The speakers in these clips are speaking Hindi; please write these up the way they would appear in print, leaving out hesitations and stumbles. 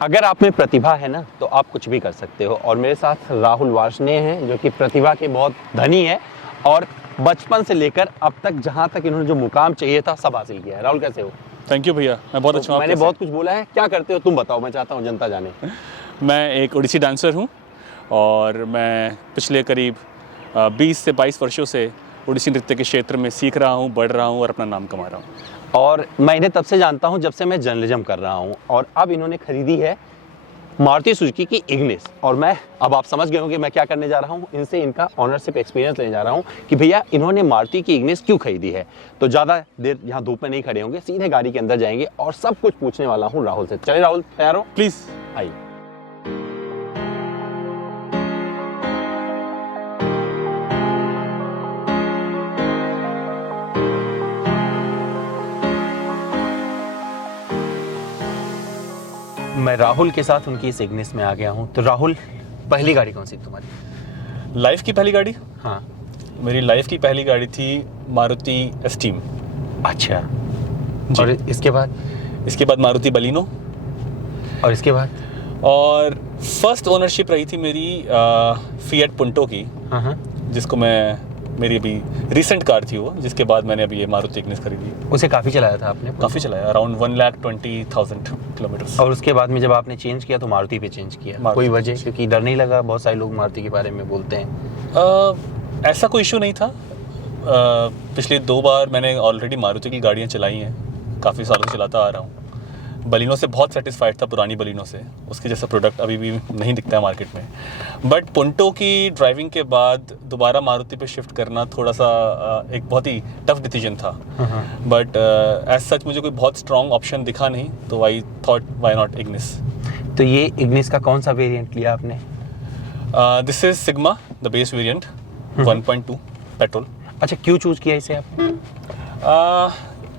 अगर आप में प्रतिभा है ना तो आप कुछ भी कर सकते हो। और मेरे साथ राहुल वार्ष्णेय हैं जो कि प्रतिभा के बहुत धनी है और बचपन से लेकर अब तक जहां तक इन्होंने जो मुकाम चाहिए था सब हासिल किया है। राहुल कैसे हो? थैंक यू भैया, मैं बहुत अच्छा हूँ। मैंने बहुत कुछ बोला है, क्या करते हो तुम बताओ, मैं चाहता हूँ जनता जाने। मैं एक ओडिसी डांसर हूँ और मैं पिछले करीब 20 से 22 वर्षों से ओडिसी नृत्य के क्षेत्र में सीख रहा हूँ, बढ़ रहा हूँ और अपना नाम कमा रहा हूँ। और मैं इन्हें तब से जानता हूं जब से मैं जर्नलिज्म कर रहा हूं। और अब इन्होंने खरीदी है मारुति सुजुकी की इग्निस। और मैं अब आप समझ गए होंगे मैं क्या करने जा रहा हूं, इनसे इनका ऑनरशिप एक्सपीरियंस लेने जा रहा हूं कि भैया इन्होंने मारुति की इग्निस क्यों खरीदी है। तो ज़्यादा देर यहाँ धूप में नहीं खड़े होंगे, सीधे गाड़ी के अंदर जाएंगे और सब कुछ पूछने वाला हूँ राहुल से। चलिए राहुल, तैयार हो? प्लीज़ आइए। मैं राहुल के साथ उनकी इस इग्निस में आ गया हूँ। तो राहुल, पहली गाड़ी कौन सी तुम्हारी? लाइफ की पहली गाड़ी? हाँ, मेरी लाइफ की पहली गाड़ी थी मारुति एस्टीम। अच्छा। जी। और इसके बाद? इसके बाद मारुति बलिनो। और इसके बाद? और फर्स्ट ओनरशिप रही थी मेरी फिएट पुंटो की, हाँ। जिसको मेरी अभी रिसेंट कार थी वो, जिसके बाद मैंने अभी ये मारुति इग्निस खरीदी। उसे काफ़ी चलाया था आपने? काफ़ी चलाया, अराउंड 1,20,000 किलोमीटर। और उसके बाद में जब आपने चेंज किया तो मारुति पे चेंज किया, कोई वजह? क्योंकि डर नहीं लगा? बहुत सारे लोग मारुति के बारे में बोलते हैं। ऐसा कोई इशू नहीं था। पिछले 2 बार मैंने ऑलरेडी मारुति की गाड़ियाँ चलाई हैं, काफ़ी सालों से चलाता आ रहा हूँ। बलिनो से बहुत सेटिस्फाइड था, पुरानी बलिनो से। उसके जैसा प्रोडक्ट अभी भी नहीं दिखता है मार्केट में। बट पुंटो की ड्राइविंग के बाद दोबारा मारुति पे शिफ्ट करना थोड़ा सा एक बहुत ही टफ डिसीजन था। बट एज सच मुझे कोई बहुत स्ट्रॉन्ग ऑप्शन दिखा नहीं, तो I thought why not Ignis. तो ये इग्निस का कौन सा वेरिएंट लिया आपने? This is sigma, the base variant, 1.2 petrol. अच्छा, क्यों चूज किया इसे आपने?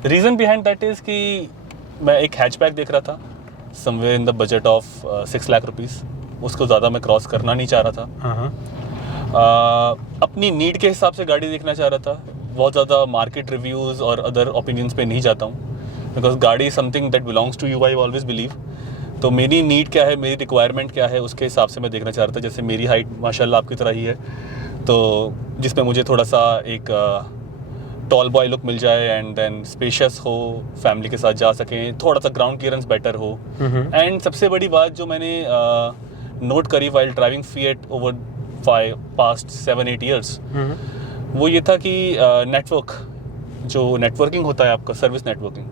रीज़न बिहाइंड दैट इज़ कि मैं एक हैचबैक देख रहा था somewhere in the budget of 6 lakh rupees. उसको ज़्यादा मैं क्रॉस करना नहीं चाह रहा था। अपनी नीड के हिसाब से गाड़ी देखना चाह रहा था। बहुत ज़्यादा मार्केट रिव्यूज़ और अदर ओपिनियंस पे नहीं जाता हूँ, बिकॉज गाड़ी something that belongs to you, I always believe. तो मेरी नीड क्या है, मेरी रिक्वायरमेंट क्या है, उसके हिसाब से मैं देखना चाह रहा था। जैसे मेरी हाइट माशाल्लाह आपकी तरह ही है, तो जिसमें मुझे थोड़ा सा एक टॉल बॉय लुक मिल जाए एंड देन स्पेशियस हो, फैमिली के साथ जा सकें, थोड़ा सा ग्राउंड क्लियरेंस बेटर हो। एंड सबसे बड़ी बात जो मैंने नोट करी while driving fiat over past 7-8 years, वो ये था कि जो नेटवर्किंग होता है आपका, सर्विस नेटवर्किंग,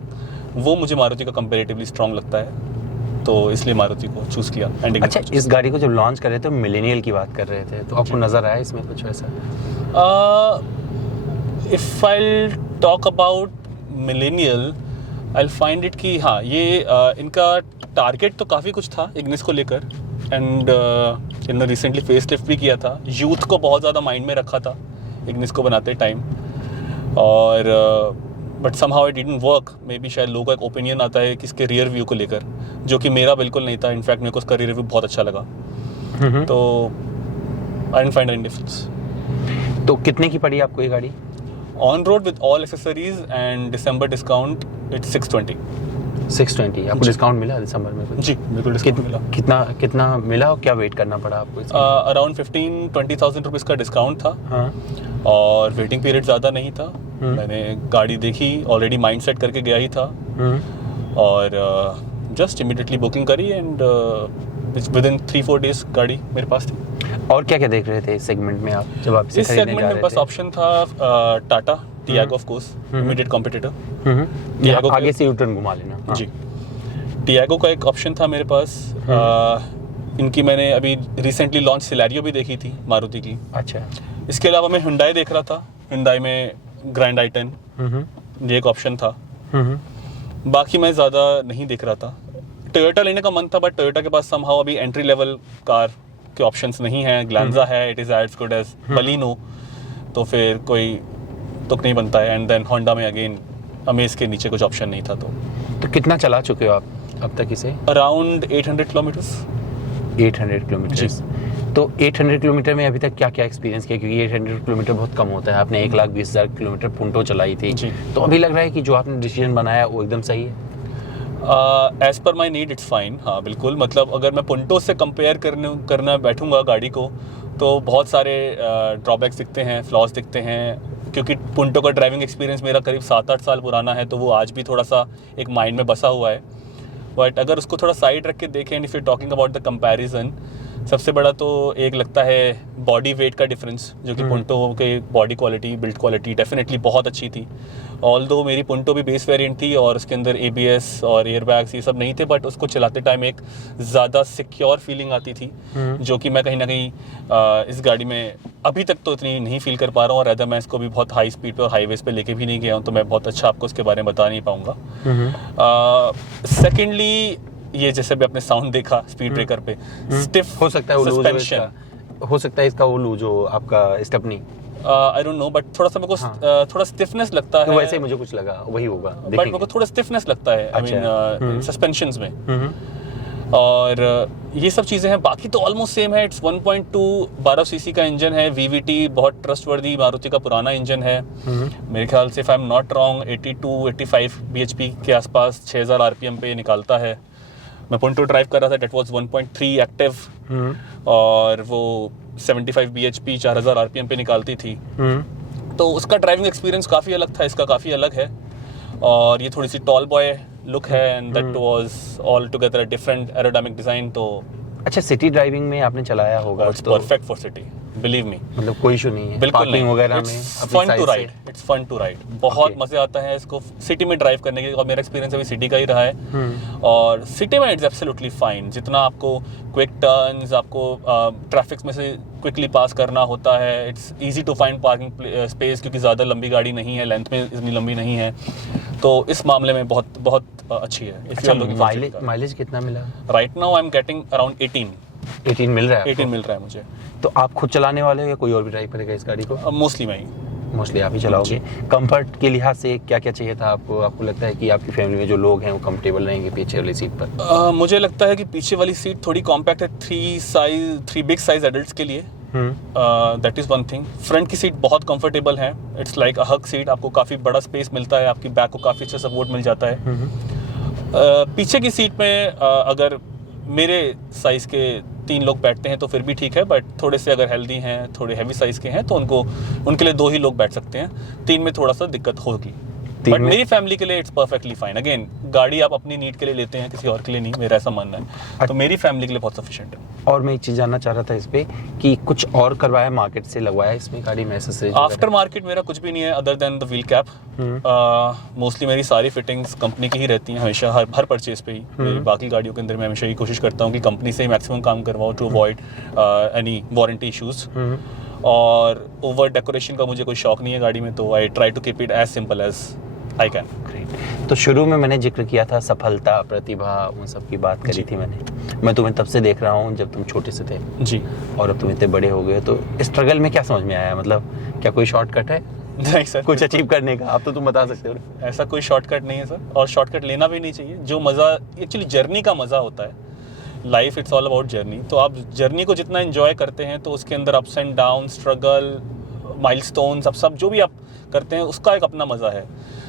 वो मुझे मारुति का कंपेरेटिवली स्ट्रॉन्ग लगता है। तो इसलिए मारुति को चूज़ किया। अच्छा, इस गाड़ी को जब लॉन्च कर रहे थे मिलेनियल की बात कर रहे थे, तो आपको नज़र आया इसमें कुछ वैसा? If I talk about millennial, I find it कि हाँ, ये इनका टारगेट तो काफ़ी कुछ था इग्निस को लेकर। एंड इन्होंने रिसेंटली फेस लिफ्ट भी किया था, यूथ को बहुत ज़्यादा माइंड में रखा था इग्निस को बनाते टाइम। और but somehow it didn't work. May be शायद लोगों का एक ओपिनियन आता है कि इसके रियर व्यू को लेकर, जो कि मेरा बिल्कुल नहीं था। इनफैक्ट मेरे को उसका रियर व्यू बहुत अच्छा लगा। तो I didn't find any difference. तो कितने की पड़ी आपको ये गाड़ी? On road with all accessories and December discount it's 620। 620 आपको डिस्काउंट मिला दिसंबर में कुछ? जी, बिल्कुल डिस्काउंट मिला। कितना मिला और क्या वेट करना पड़ा आपको? अराउंड 15-20,000 रुपीज़ का डिस्काउंट था। हाँ। और वेटिंग पीरियड ज़्यादा नहीं था। मैंने गाड़ी देखी, ऑलरेडी माइंड सेट करके गया ही था, और जस्ट इमीडिएटली बुकिंग करी एंड विद इन 3-4 डेज गाड़ी मेरे पास थी। और क्या क्या देख रहे थे इस सेगमेंट में आप जब आप इस सेगमेंट में बस ऑप्शन था Tata Tiago, of course immediate competitor. आगे से यूटर्न घुमा लेना। जी, टियागो का एक ऑप्शन था मेरे पास। इनकी मैंने अभी रिसेंटली लॉन्च सिलेरियो भी देखी थी मारुति की। अच्छा। इसके अलावा मैं हुंडई देख रहा था, हुंडई में ग्रैंड i10, ये एक ऑप्शन था। बाकी मैं ज़्यादा नहीं देख रहा था। टोयोटा लेने का मन था, बट टोयोटा के पास समहाउ अभी एंट्री लेवल कार के ऑप्शंस नहीं हैं। ग्लैंजा है, it is as good as Baleno, तो फिर कोई तुक नहीं बनता है। एंड देन होंडा में अगेन अमेज के नीचे कुछ ऑप्शन नहीं था। तो कितना चला चुके हो आप अब तक इसे? Around 800 kilometres. 800 किलोमीटर। तो 800 किलोमीटर में अभी तक क्या क्या एक्सपीरियंस किया? क्योंकि 800 किलोमीटर बहुत कम होता है। आपने 1,20,000 किलोमीटर पुंटो चलाई थी, तो अभी लग रहा है कि जो आपने डिसीजन बनाया वो एकदम सही है? As per my need it's fine, हाँ बिल्कुल। मतलब अगर मैं पुंटो से कंपेयर करना बैठूंगा गाड़ी को, तो बहुत सारे ड्रॉबैक्स दिखते हैं, फ्लॉज दिखते हैं, क्योंकि पुंटो का ड्राइविंग एक्सपीरियंस मेरा करीब 7-8 साल पुराना है, तो वो आज भी थोड़ा सा एक माइंड में बसा हुआ है। बट अगर उसको थोड़ा साइड रख के देखें, if you talking about the comparison, सबसे बड़ा तो एक लगता है बॉडी वेट का डिफरेंस, जो कि पुंटो के body quality, build quality definitely बहुत अच्छी थी। ऑल्दो मेरी पुंटो भी बेस वेरिएंट थी और उसके अंदर ABS और एयरबैग्स ये सब नहीं थे, बट उसको चलाते टाइम एक ज़्यादा सिक्योर फीलिंग आती थी, जो कि मैं कहीं ना कहीं इस गाड़ी में अभी तक तो इतनी नहीं फील कर पा रहा हूँ। और अगर मैं इसको भी बहुत हाई स्पीड पे और हाईवेज पे लेके भी नहीं गया हूँ, तो मैं बहुत अच्छा आपको उसके बारे में बता नहीं पाऊँगा। सेकेंडली, ये जैसे भी आपने साउंड देखा स्पीड ब्रेकर पे, स्टिफ हो सकता है वो सस्पेंशन, हो सकता है इसका वो लूज हो, आपका stepney, I don't know, but थोड़ा सा मेरे को थोड़ा स्टिफनेस लगता तो है। वैसे ही मुझे कुछ लगा, वही होगा, बट मेरे को थोड़ा स्टिफनेस लगता है, आई मीन सस्पेंशंस में। और ये सब चीज़ें हैं, बाकी तो ऑलमोस्ट सेम है। इट्स 1.2 12 सीसी का इंजन है, VVT, बहुत ट्रस्टवर्दी मारुति का पुराना इंजन है। मेरे ख्याल से, if I am not wrong, 82-85 bhp के आसपास 6000 RPM पे निकालता है। मैं पुंटो ड्राइव कर रहा था, डेट वाज 1.3 एक्टिव, और वो 75 bhp 4000 RPM पे निकालती थी। तो उसका ड्राइविंग एक्सपीरियंस काफ़ी अलग था, इसका काफ़ी अलग है। और ये थोड़ी सी टॉल बॉय लुक है, and that was all together different aerodynamic design. तो अच्छा, सिटी ड्राइविंग में आपने चलाया होगा, it's perfect for city, believe me. मतलब कोई इशू नहीं है, बिल्कुल पार्किंग नहीं, वगैरह में इट्स अपनी फन साइड टू से। Ride, it's fun to ride, बहुत मजे आता है इसको सिटी में ड्राइव करने के। और मेरा एक्सपीरियंस अभी सिटी का ही रहा है, और सिटी में इट्स एब्सोल्युटली फाइन। जितना आपको क्विक टर्न्स, आपको ट्रैफिक में से क्विकली पास करना होता है, it's easy to find parking space, क्योंकि ज़्यादा लंबी गाड़ी नहीं है, लेंथ में इतनी लंबी नहीं है, तो इस मामले में बहुत बहुत अच्छी है। अच्छा, माइलेज कितना मिला? Right now I am getting around 18 मिल रहा है? 18 मिल रहा है मुझे। तो आप खुद चलाने वाले हो या कोई और भी ड्राइव करेगा इस गाड़ी को? मोस्टली मैं ही। मोस्टली आप ही चलाओगे। कंफर्ट के लिहाज से क्या क्या चाहिए था आपको? आपको लगता है कि आपकी फैमिली में जो लोग हैं वो कंफर्टेबल रहेंगे पीछे वाली सीट पर? मुझे लगता है कि पीछे वाली सीट थोड़ी कॉम्पैक्ट है, 3 बिग साइज एडल्ट्स के लिए। That is one thing. Front की सीट बहुत कंफर्टेबल है, it's like a hug seat, आपको काफ़ी बड़ा स्पेस मिलता है, आपकी बैक को काफ़ी अच्छा सपोर्ट मिल जाता है। पीछे की सीट में अगर मेरे साइज़ के 3 लोग बैठते हैं तो फिर भी ठीक है, बट थोड़े से अगर हेल्दी हैं, थोड़े हैवी साइज़ के हैं, तो उनके लिए 2 ही लोग बैठ सकते हैं। 3 में थोड़ा सा दिक्कत होगी, बट मेरी फैमिली के लिए इट्स परफेक्टली फाइन। अगेन, गाड़ी आप अपनी नीड के लिए लेते हैं, किसी और के लिए नहीं, मेरा ऐसा मानना है। तो मेरी फैमिली के लिए बहुत सफिशिएंट है। और मैं एक चीज़ जानना चाह रहा था इस पे कि कुछ और करवाया, मार्केट से लगवाया इसमें गाड़ी में एक्सेसरीज? आफ्टर मार्केट मेरा कुछ भी नहीं है other than the wheel cap. Mostly मेरी सारी फिटिंग्स कंपनी की ही रहती हैं हमेशा, हर परचेज पे ही। मेरी बाकी गाड़ियों के अंदर मैं हमेशा ये कोशिश करता हूँ कि कंपनी से ही मैक्सिमम काम करवाऊँ, to avoid any warranty issues. और ओवर डेकोरेशन का मुझे कोई शौक नहीं है गाड़ी में, तो I try to keep it as simple as I can. तो शुरू में मैंने जिक्र किया था सफलता, प्रतिभा, उन सब की बात करी थी मैंने। मैं तुम्हें तब से देख रहा हूँ जब तुम छोटे से थे जी, और अब तुम इतने बड़े हो गए। तो स्ट्रगल में क्या समझ में आया? मतलब क्या कोई शॉर्टकट है नहीं सर, कुछ अचीव करने का? अब तो तुम बता सकते हो। ऐसा कोई शॉर्टकट नहीं है सर, और शॉर्टकट लेना भी नहीं चाहिए। जो मज़ा एक्चुअली जर्नी का मज़ा होता है, life it's all about journey. तो आप जर्नी को जितना एंजॉय करते हैं, तो उसके अंदर ups and down, struggle, milestones, अब सब जो भी आप करते हैं उसका एक अपना मज़ा है।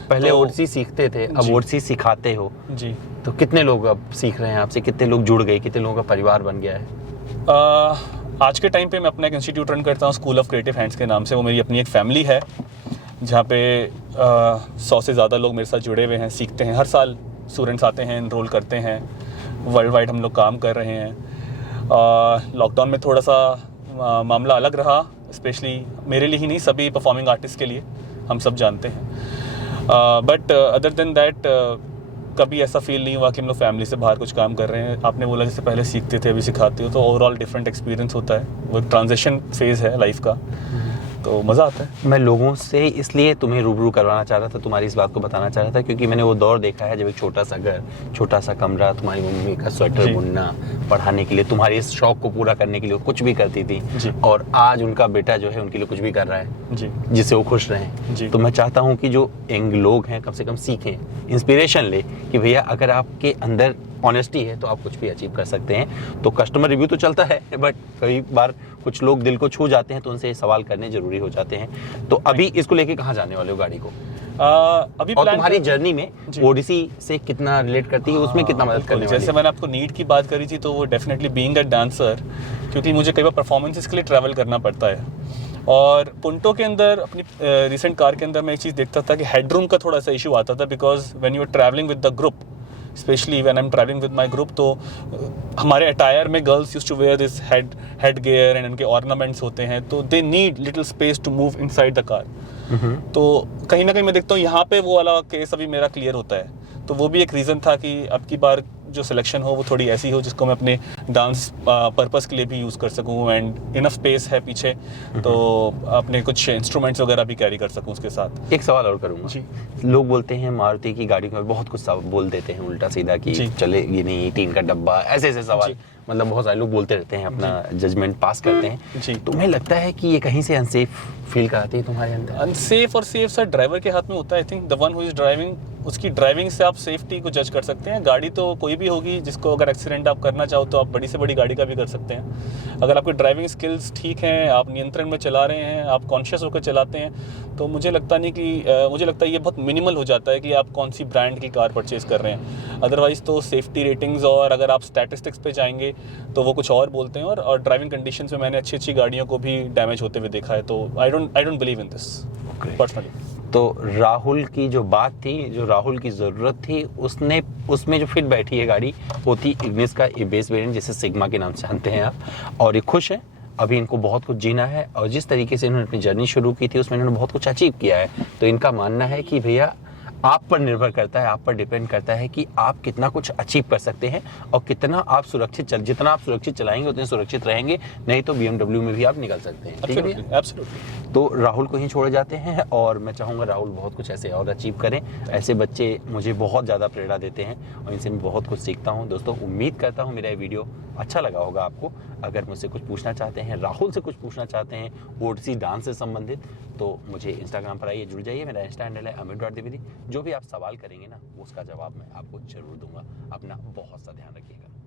पहले तो ओडसी सीखते थे, अब ओडसी सिखाते हो जी। तो कितने लोग अब सीख रहे हैं आपसे? कितने लोग जुड़ गए? कितने लोगों का परिवार बन गया है? आज के टाइम पे मैं अपना एक इंस्टीट्यूट रन करता हूँ, स्कूल ऑफ क्रिएटिव हैंड्स के नाम से। वो मेरी अपनी एक फैमिली है, जहाँ पे 100 से ज़्यादा लोग मेरे साथ जुड़े हुए हैं, सीखते हैं। हर साल स्टूडेंट्स आते हैं, इनरोल करते हैं। वर्ल्ड वाइड हम लोग काम कर रहे हैं। लॉकडाउन में थोड़ा सा मामला अलग रहा, स्पेशली मेरे लिए ही नहीं, सभी परफॉर्मिंग आर्टिस्ट के लिए, हम सब जानते हैं। बट अदर देन दैट कभी ऐसा फील नहीं हुआ कि हम लोग फैमिली से बाहर कुछ काम कर रहे हैं। आपने बोला जैसे पहले सीखते थे अभी सिखाते हो, तो ओवरऑल डिफरेंट एक्सपीरियंस होता है। वो ट्रांजिशन फेज़ है लाइफ का, तो मज़ा आता है। मैं लोगों से इसलिए तुम्हें रूबरू करवाना चाह रहा था, तुम्हारी इस बात को बताना चाह रहा था, क्योंकि मैंने वो दौर देखा है जब एक छोटा सा घर, छोटा सा कमरा, तुम्हारी मम्मी का स्वेटर बुनना, पढ़ाने के लिए, तुम्हारे इस शौक को पूरा करने के लिए कुछ भी करती थी जी। और आज उनका बेटा जो है उनके लिए कुछ भी कर रहा है जी, जिससे वो खुश रहें। जी। तो मैं चाहता हूँ कि जो यंग लोग हैं कम से कम सीखें, इंस्पिरेशन ले कि भैया अगर आपके अंदर ऑनेस्टी है तो आप कुछ भी अचीव कर सकते हैं। तो कस्टमर रिव्यू तो चलता है, बट कई बार कुछ लोग दिल को छू जाते हैं, तो उनसे सवाल करने जरूरी हो जाते हैं। तो अभी इसको लेके कहाँ जाने वाले हो गाड़ी को? अभी और plan तुम्हारी कर- जर्नी में जी। ओडिसी से कितना रिलेट करती है, उसमें कितना मदद करने वाली जैसे मैंने आपको नीड की बात करी थी, तो वो डेफिनेटली बीइंग अ डांसर, क्योंकि मुझे कई बार परफॉर्मेंसेस के लिए ट्रैवल करना पड़ता है। और पुंटो के अंदर अपनी रिसेंट कार के अंदर मैं एक चीज़ देखता था कि हेडरूम का थोड़ा सा इशू आता था, because when you are travelling with the group, specially when I am travelling with my group, तो हमारे अटायर में girls used to wear this head gear and उनके ऑर्नामेंट्स होते हैं, तो they need little space to move inside the car. तो कहीं ना कहीं मैं देखता हूँ यहाँ पे वो वाला केस अभी मेरा क्लियर होता है। तो वो भी एक रीज़न था कि अब की बार जो सिलेक्शन हो वो थोड़ी ऐसी हो जिसको मैं अपने डांस पर्पस के लिए भी यूज़ कर सकूँ, एंड इनफ स्पेस है पीछे, तो अपने कुछ इंस्ट्रूमेंट्स वगैरह भी कैरी कर सकूँ उसके साथ। एक सवाल और करूंगा जी। लोग बोलते हैं मारुति की गाड़ी में बहुत कुछ बोल देते हैं उल्टा सीधा कि जी। चलेगी नहीं, टीन का डब्बा, ऐसे ऐसे सवाल, जी। मतलब बहुत सारे लोग बोलते रहते हैं, अपना जजमेंट पास करते हैं। जी। तुम्हें लगता है कि ये कहीं से अनसेफ फील कराती है तुम्हारे अंदर? अनसेफ और सेफ सर ड्राइवर के हाथ में होता है। I think the one who is driving, उसकी ड्राइविंग से आप सेफ्टी को जज कर सकते हैं। गाड़ी तो कोई भी होगी, जिसको अगर एक्सीडेंट आप करना चाहो तो आप बड़ी से बड़ी गाड़ी का भी कर सकते हैं। अगर आपकी ड्राइविंग स्किल्स ठीक हैं, आप नियंत्रण में चला रहे हैं, आप कॉन्शियस होकर चलाते हैं, तो मुझे लगता नहीं कि मुझे लगता है ये बहुत मिनिमल हो जाता है कि आप कौन सी ब्रांड की कार परचेज कर रहे हैं। अदरवाइज तो सेफ्टी रेटिंग्स और अगर आप स्टैटिस्टिक्स पे जाएंगे तो वो कुछ और बोलते हैं, और ड्राइविंग कंडीशंस में मैंने अच्छी अच्छी गाड़ियों को भी डैमेज होते हुए देखा है। तो I don't believe in this personally. तो राहुल की जो बात थी, जो राहुल की ज़रूरत थी, उसमें जो फिट बैठी है गाड़ी, वो थी इग्निस का ये बेस वेरिएंट जिसे सिग्मा के नाम से जानते हैं आप, और ये खुश है। अभी इनको बहुत कुछ जीना है, और जिस तरीके से इन्होंने अपनी जर्नी शुरू की थी उसमें इन्होंने बहुत कुछ अचीव किया है। तो इनका मानना है कि भैया आप पर निर्भर करता है, आप पर डिपेंड करता है कि आप कितना कुछ अचीव कर सकते हैं और कितना आप जितना आप सुरक्षित चलाएंगे उतने सुरक्षित रहेंगे, नहीं तो BMW में भी आप निकल सकते हैं। ठीक है भैया? एब्सोल्युटली। तो राहुल को ही छोड़े जाते हैं, और मैं चाहूँगा राहुल बहुत कुछ ऐसे और अचीव करें। ऐसे बच्चे मुझे बहुत ज़्यादा प्रेरणा देते हैं और इनसे मैं बहुत कुछ सीखता हूँ। दोस्तों, उम्मीद करता हूँ मेरा ये वीडियो अच्छा लगा होगा आपको। अगर मुझसे कुछ पूछना चाहते हैं, राहुल से कुछ पूछना चाहते हैं ओडिसी डांस से संबंधित, तो मुझे इंस्टाग्राम पर आइए, जुड़ जाइए। मेरा इंस्टा हैंडल है amit.dwivedi। जो भी आप सवाल करेंगे ना, उसका जवाब मैं आपको जरूर दूंगा। अपना बहुत सा ध्यान रखिएगा।